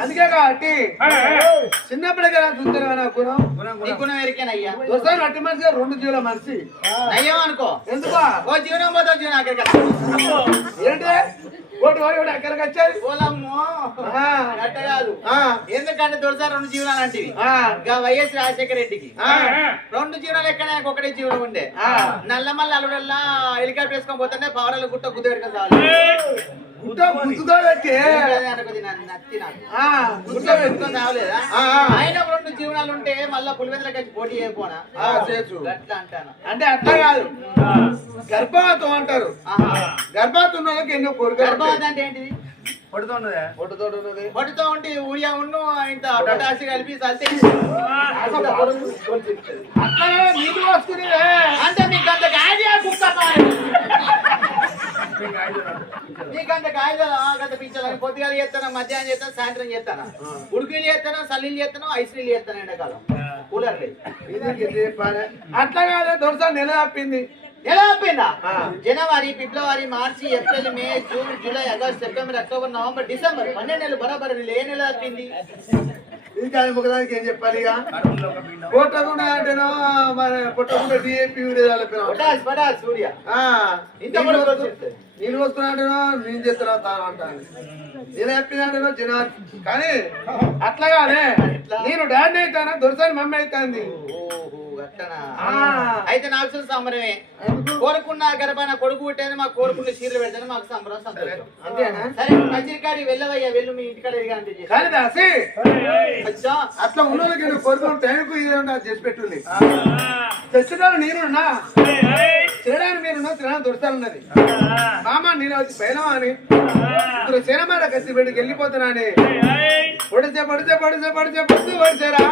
అందుకే కాబట్టి చిన్నప్పుడే కదా చూస్తాను గుణం నీ గుణం ఎరికేనయ్యా చూస్తాను అట్టి మనిషిగా 2 జీవుల మనిషి అయ్యో అనుకో ఎందుకో ఓ జీవనం పోతావు జీవనం అక్కడికి ఏంటి ఒకటి ఎక్కడికి వచ్చాది పోలమ్మో గట్ట కాదు ఎందుకంటే దొరసారి 2 జీవనాలు అంటే వైఎస్ రాజశేఖర రెడ్డికి 2 జీవనాలు ఎక్కడ ఒకటే జీవనం ఉండే నల్లమల్ల అల్లుడల్లా హెలికాప్టర్ వేసుకొని పోతుంటే పవరాలు గుట్ట గుద్ద పెట్టుకొని రావలేదా ఆయన 2 జీవనాలు ఉంటే మళ్ళా పులివెందులకు వచ్చి పోటీ చేయకపోనా అట్లా అంటాను అంటే అట్లా కాదు గర్భవతం అంటారు గర్భవతం ఉన్న వాళ్ళకి ఎన్నో కోరికలు గర్భవతం అంటే ఏంటిది పొట్టుతో ఉంటే ఊరియా ఉన్ను ఇంత పొటాసి కలిపి చల్తే అట్లా నీళ్ళు వస్తుంది అంటే మీకు అంత ఐడియా నీకంత కాయలు గంట పింఛాలని పొద్దుగాలు చేస్తాను మధ్యాహ్నం చేస్తాను సాయంత్రం చేస్తాను ఉడుకులు చేస్తాను సల్లీలు చేస్తాను ఐస్ నీళ్ళు చేస్తాను ఎండాకాలం కూలర్ అట్లా కాదు దొరసా నెల తప్పింది ఎలా ఆపిందా జనవరి ఫిబ్రవరి మార్చి ఏప్రిల్ మే జూన్ జూలై ఆగస్ట్ సెప్టెంబర్ అక్టోబర్ నవంబర్ డిసెంబర్ 12 నెలలు బరాబర్ నెలలు ఏ నెల తప్పింది ఇంకా ముఖదానికి ఏం చెప్పాలి ఇక పొట్టకుండా అంటేనో మన పొట్టకుండా డిఏపి సూర్య ఇంత నేను వస్తున్నాంటేనో నేను చేస్తున్నా తాను అంటాను నేను చెప్పినాంటేనో జనాలు కానీ అట్లాగానే నేను డాడీ అవుతానా దొరసాని మమ్మీ అవుతాంది అయితే నాకు సంబరమే కోరుకున్న గర్భాన కొడుకు పుట్టేది మాకు కోరుకున్న చీరలు పెడతాను మాకు సంబరం సంతోషం అంతేనా సరే మంచికాడి వెళ్ళవయ్యా వెళ్ళు మీ ఇంటికాడ కానీ దాసి అట్లా ఉన్న వాళ్ళకి కోరుకున్న టైంకు ఇది చేసి పెట్టుంది తెచ్చుకోవాలి నేనున్నా తినడానికి మీరున్నా తినడానికి దొరుకుతానున్నది మామ నేను వచ్చి పైన అని ఇప్పుడు సినిమాల కసి పెట్టుకు వెళ్ళిపోతున్నా అని పొడిచే పొడిచే పొడిచే పొడిచే పొద్దు పొడిచేరా